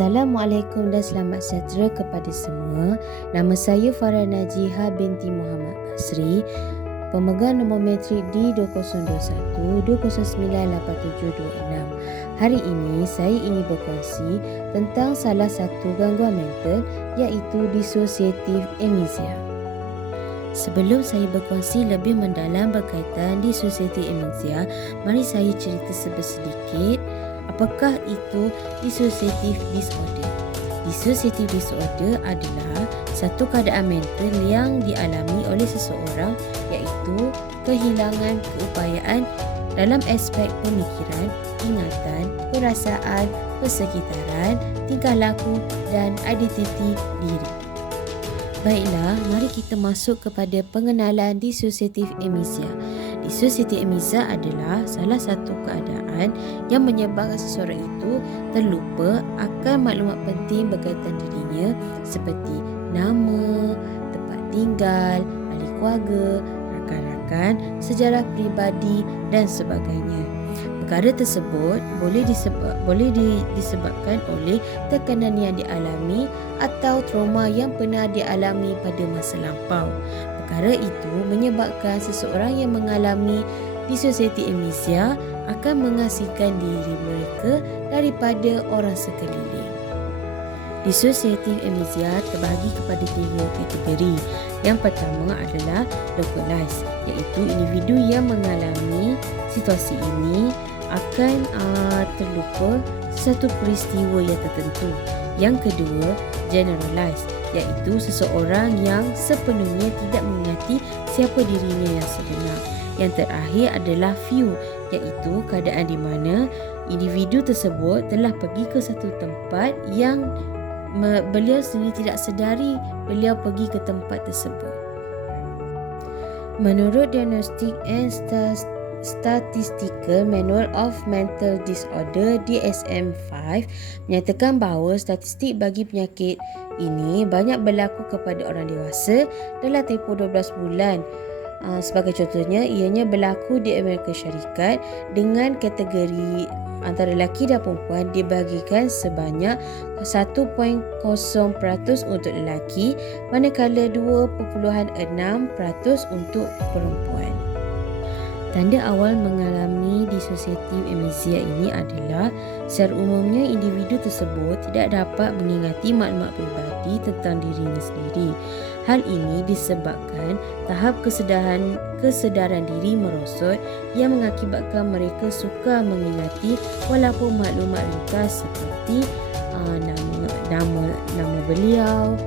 Assalamualaikum dan selamat sejahtera kepada semua. Nama saya Farah Najiha binti Muhammad Basri, pemegang nombor matrik D2021-2098726. Hari ini saya ingin berkongsi tentang salah satu gangguan mental, iaitu dissociative amnesia. Sebelum saya berkongsi lebih mendalam berkaitan dissociative amnesia, mari saya cerita sedikit. Apakah itu dissociative disorder? Dissociative disorder adalah satu keadaan mental yang dialami oleh seseorang, iaitu kehilangan keupayaan dalam aspek pemikiran, ingatan, perasaan, persekitaran, tingkah laku dan identiti diri. Baiklah, mari kita masuk kepada pengenalan dissociative amnesia. Dissociative amnesia adalah salah satu keadaan yang menyebabkan seseorang itu terlupa akan maklumat penting berkaitan dirinya seperti nama, tempat tinggal, ahli keluarga, rakan-rakan, sejarah peribadi dan sebagainya. Perkara tersebut boleh disebabkan oleh tekanan yang dialami atau trauma yang pernah dialami pada masa lampau. Perkara itu menyebabkan seseorang yang mengalami dissociative amnesia akan mengasingkan diri mereka daripada orang sekeliling. Dissociative amnesia terbahagi kepada 3 kategori. Yang pertama adalah localized, iaitu individu yang mengalami situasi ini akan terlupa satu peristiwa yang tertentu. Yang kedua, generalized, iaitu seseorang yang sepenuhnya tidak mengingati siapa dirinya yang sebenar. Yang terakhir adalah few, iaitu keadaan di mana individu tersebut telah pergi ke satu tempat yang beliau sendiri tidak sedari beliau pergi ke tempat tersebut. Menurut Diagnostic and Statistical Manual of Mental Disorder DSM-5 menyatakan bahawa statistik bagi penyakit ini banyak berlaku kepada orang dewasa dalam tempoh 12 bulan. Sebagai contohnya, ianya berlaku di Amerika Syarikat dengan kategori antara lelaki dan perempuan dibahagikan sebanyak 1.0% untuk lelaki, manakala 2.6% untuk perempuan. Tanda awal mengalami dissociative amnesia ini adalah secara umumnya individu tersebut tidak dapat mengingati maklumat peribadi tentang dirinya sendiri. Hal ini disebabkan tahap kesedaran diri merosot yang mengakibatkan mereka sukar mengingati walaupun maklumat ringkas seperti nama beliau,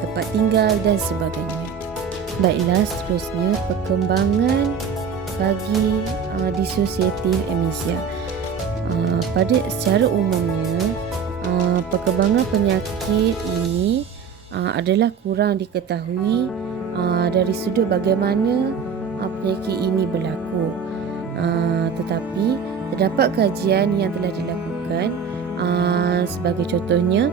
tempat tinggal dan sebagainya. Baiklah, seterusnya perkembangan bagi dissociative amnesia. Secara umumnya, perkembangan penyakit ini adalah kurang diketahui dari sudut bagaimana penyakit ini berlaku. Tetapi terdapat kajian yang telah dilakukan. Sebagai contohnya,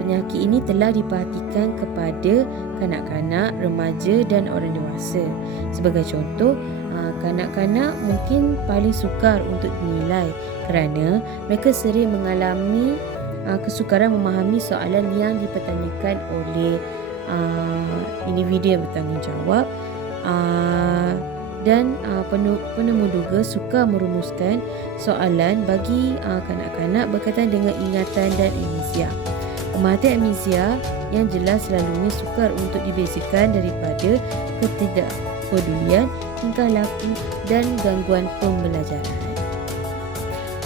penyakit ini telah diperhatikan kepada kanak-kanak, remaja dan orang dewasa. Sebagai contoh, kanak-kanak mungkin paling sukar untuk dinilai kerana mereka sering mengalami kesukaran memahami soalan yang dipertanyakan oleh individu yang bertanggungjawab, dan penemu duga sukar merumuskan soalan bagi kanak-kanak berkaitan dengan ingatan dan amnesia. Pemerhatian amnesia yang jelas selalunya sukar untuk dibezakan daripada ketidakpedulian, tingkah laku dan gangguan pembelajaran.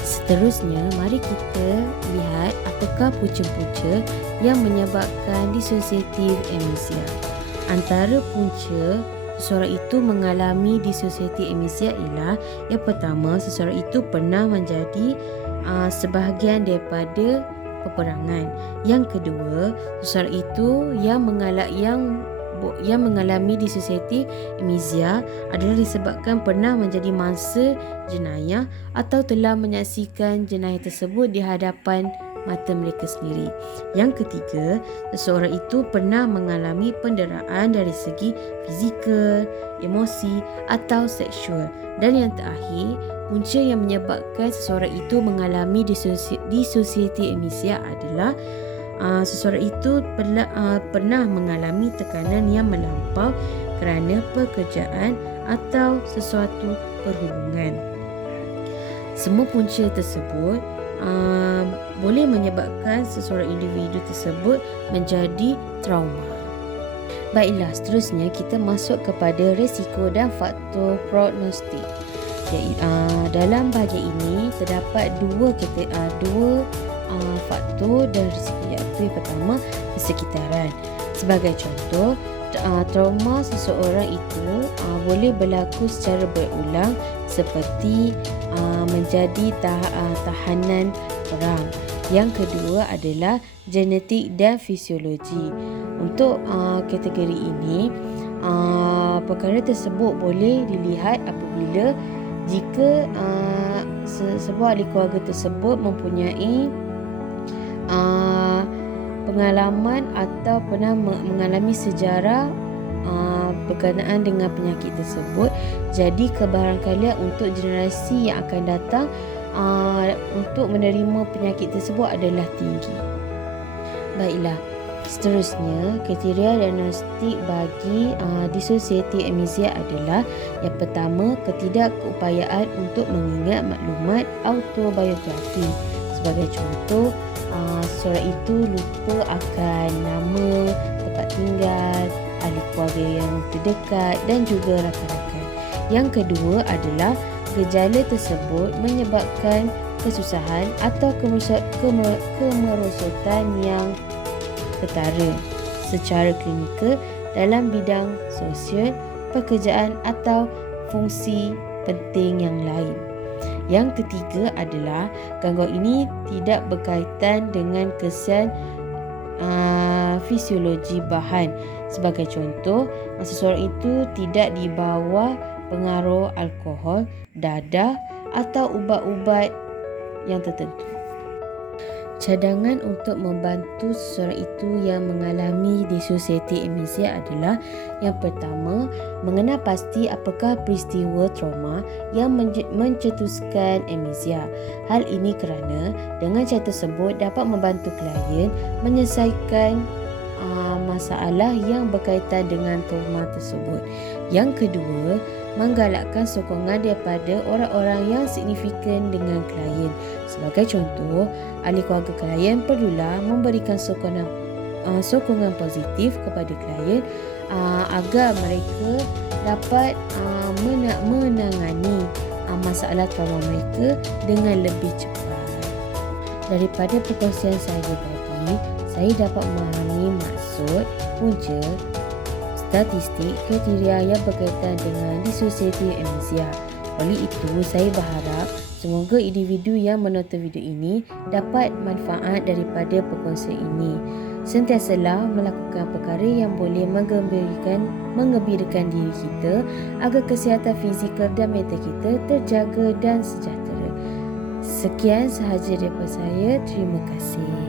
Seterusnya, mari kita lihat apakah punca-punca yang menyebabkan dissociative amnesia. Antara punca seseorang itu mengalami dissociative amnesia ialah: yang pertama, seseorang itu pernah menjadi sebahagian daripada peperangan. Yang kedua, seseorang itu yang mengalami dissociative amnesia adalah disebabkan pernah menjadi mangsa jenayah atau telah menyaksikan jenayah tersebut di hadapan mata mereka sendiri. Yang ketiga, seseorang itu pernah mengalami penderaan dari segi fizikal, emosi atau seksual. Dan yang terakhir, punca yang menyebabkan seseorang itu mengalami dissociative amnesia adalah seseorang itu pernah mengalami tekanan yang melampau kerana pekerjaan atau sesuatu perhubungan. Semua punca tersebut boleh menyebabkan seseorang individu tersebut menjadi trauma. Baiklah, seterusnya kita masuk kepada risiko dan faktor prognostik. Dalam bahagian ini terdapat dua faktor dan risiko, iaitu yang pertama kesekitaran. Sebagai contoh, trauma seseorang itu boleh berlaku secara berulang seperti menjadi tahanan perang. Yang kedua adalah genetik dan fisiologi. Untuk kategori ini, perkara tersebut boleh dilihat apabila jika sebuah ahli keluarga tersebut mempunyai pengalaman atau pernah mengalami sejarah berkenaan dengan penyakit tersebut. Jadi kebarangkalian untuk generasi yang akan datang untuk menerima penyakit tersebut adalah tinggi. Baiklah, seterusnya kriteria diagnostik bagi dissociative amnesia adalah yang pertama, ketidakupayaan untuk mengingat maklumat autobiografi. Sebagai contoh, seseorang itu lupa akan nama, tempat tinggal, ahli keluarga yang terdekat dan juga rakan-rakan. Yang kedua adalah gejala tersebut menyebabkan kesusahan atau kemerosotan yang ketara secara klinikal dalam bidang sosial, pekerjaan atau fungsi penting yang lain. Yang ketiga adalah gangguan ini tidak berkaitan dengan kesan fisiologi bahan. Sebagai contoh, seseorang itu tidak di bawah pengaruh alkohol, dadah atau ubat-ubat yang tertentu. Cadangan untuk membantu seseorang itu yang mengalami dissociative amnesia adalah yang pertama, mengenal pasti apakah peristiwa trauma yang mencetuskan amnesia. Hal ini kerana dengan cara tersebut dapat membantu klien menyelesaikan masalah yang berkaitan dengan trauma tersebut. Yang kedua, menggalakkan sokongan daripada orang-orang yang signifikan dengan klien. Sebagai contoh, ahli keluarga klien perlulah memberikan sokongan positif kepada klien agar mereka dapat menangani masalah trauma mereka dengan lebih cepat. Daripada perkongsian saya tadi, saya dapat memahami maksud, punca, statistik, kriteria yang berkaitan dengan dissociative amnesia. Oleh itu, saya berharap semoga individu yang menonton video ini dapat manfaat daripada perkongsian ini. Sentiasalah melakukan perkara yang boleh menggembirakan diri kita agar kesihatan fizikal dan mental kita terjaga dan sejahtera. Sekian sahaja daripada saya. Terima kasih.